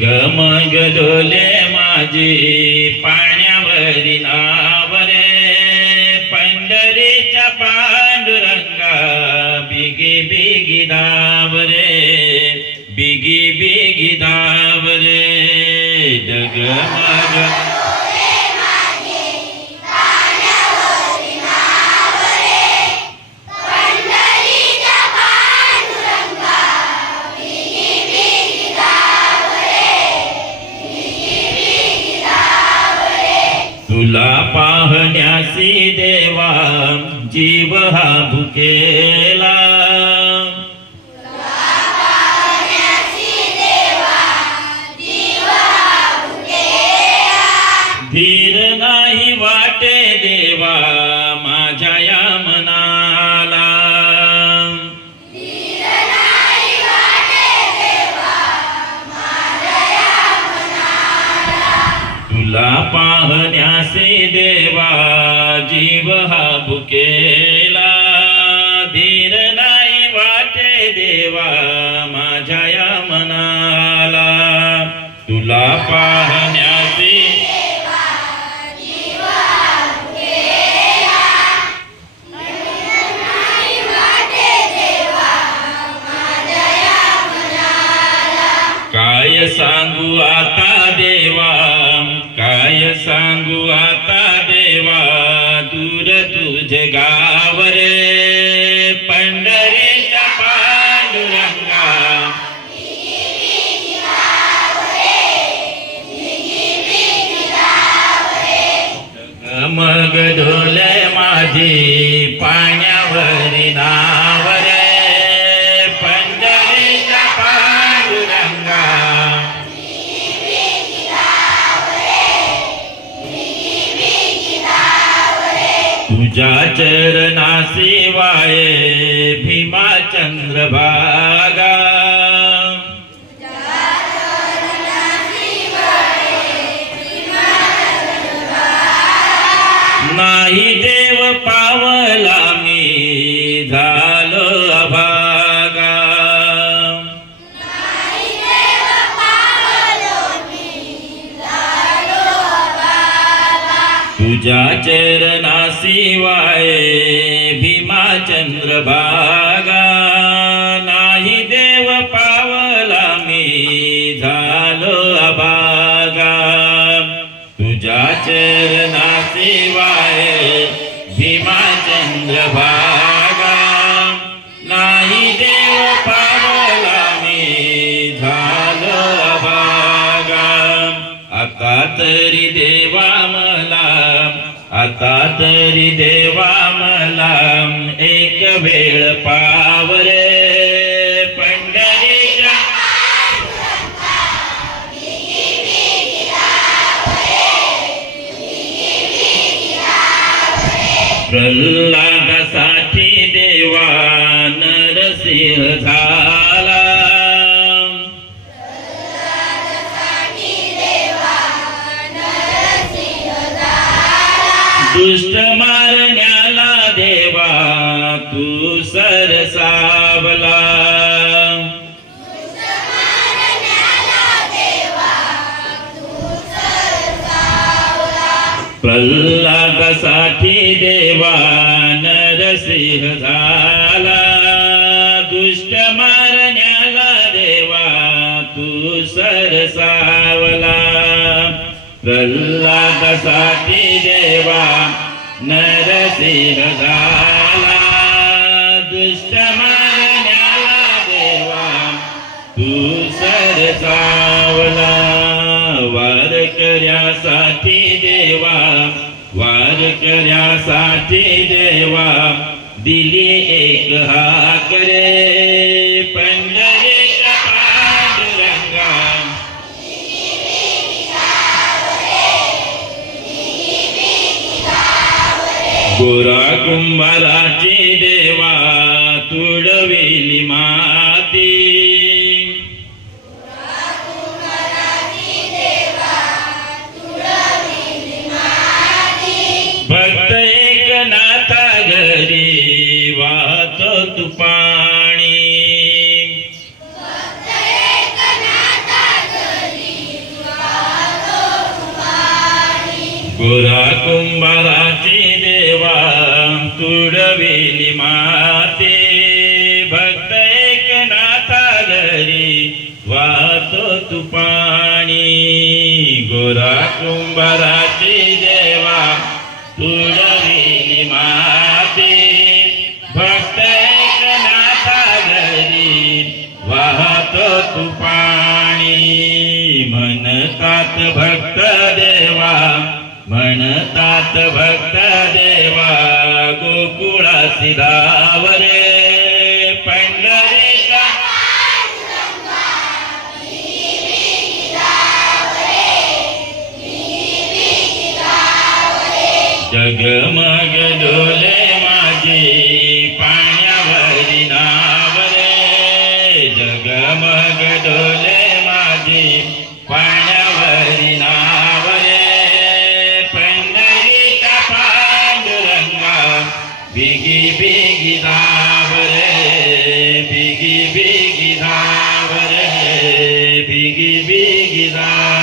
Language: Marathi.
डगमग डोले माझी पाण्यावरी नाव रे, पंढरीच्या पांडुरंगा बिगी बिगी धाव रे, बिगी बिगी धाव रे. डगमग तुला पाहण्यासी देवा जीव हा भुकेला, धीर नाही वाटे देवा माझ्या या मनाला. तुला पाहण्यासे देवा जीव हा भुकेला, धीर नाही वाटे देवा माझ्या या मनाला. तुला पाहण्यासे काय सांगू आता देवा, काय सांगू आता देवा, दूर तुझे गाव रे, पंढरीच्या पांडुरंगा. मग ढोले माझी पाण्यावरी नाव रे, पंढरीच्या पांडुरंगा. तुझ्या चरणासी वाये भीमा चंद्रभागा, नाही देव पावला मी झालो अभागा. तुझ्या चरणासी वाये भीमा चंद्रभागा, नाही देव पावला मी झालो अभागा. तुझ्या चरणासी वाये भीमा चंद्रभागा, नाही देव पावला मी झालो अभागा. आता तरी देवा मला, आता तरी देवा मला एक वेळ पाव रे, पंढरीच्या प्रल्हादासाठी देवा नरसिंह झाला, दुष्ट मारण्याला देवा तू सरसावला. प्रल्हादासाठी देवा नरसिंह झाला, दुष्ट मारण्याला देवा तू सरसावला. प्रल्हादासाठी देवा नरसिंह झाला, दुष्ट मारण्याला देवा तू सरसावला. वारकऱ्यासाठी देवा, वारकऱ्यासाठी देवा दिली एक हाक रे, पंढरीच्या पांडुरंगा. गोरा कुंभाराची देवा तुडविली माती, भक्त एकनाथा घरी वाहतो तू पाणी. तुडविली माते भक्त एकनाथा घरी वाहतो तू पाणी गोरा कुंभाराची देवा तुडविली माते भक्त एकनाथा घरी वाहतो तू पाणी म्हणतात भक्त देवा म्हणतात भक्त देवा गोकुळासी धावरे पंढरीचा जगमग डोले माझे पाण्यावरी नावरे जगमग डोले माझे पाण्यावरी नावरे पंढरीचा पांडुरंगा बिगी बिगी धावरे बिगी बिगी धावरे बिगी बिगी धाव